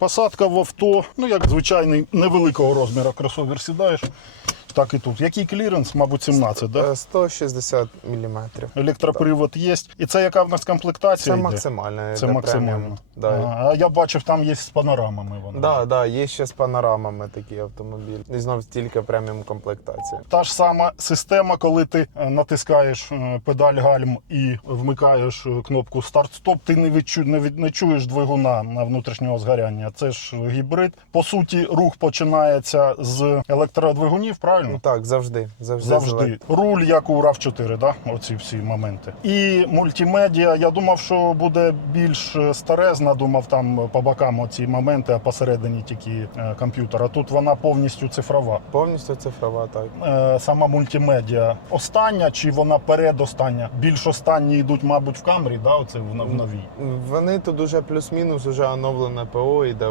Посадка в авто, ну як звичайний невеликого розміру кросовер сідаєш, так і тут. Який кліренс? Мабуть, 17, да? Е, 160 мм. Електропривод є. І це яка в нас комплектація? Це йде? максимальне. Це йде максимально. преміум. Да. А, а я бачив, там є з панорамами вони. Да, да, є ще з панорамами такі автомобілі. І знов тільки преміум комплектація. Та ж сама система, коли ти е, натискаєш е, педаль гальм і вмикаєш е, кнопку старт-стоп, ти не відчу, не, від, не чуєш двигуна на внутрішнього згоряння. Це ж гібрид. По суті, рух починається з електродвигунів, правильно? Ну так, завжди. Завжди. Завжди. Руль, як у RAV4, да? оці всі моменти. І мультимедіа. Я думав, що буде більш е, старезна, думав там по бокам оці моменти, а посередині тільки е, комп'ютер. А тут вона повністю цифрова. Повністю цифрова, так. Е, Сама мультимедіа остання чи вона передостання? Більш останні йдуть, мабуть, в камері, да? оце в, в новій. Вони тут уже плюс-мінус, уже оновлене ПО йде.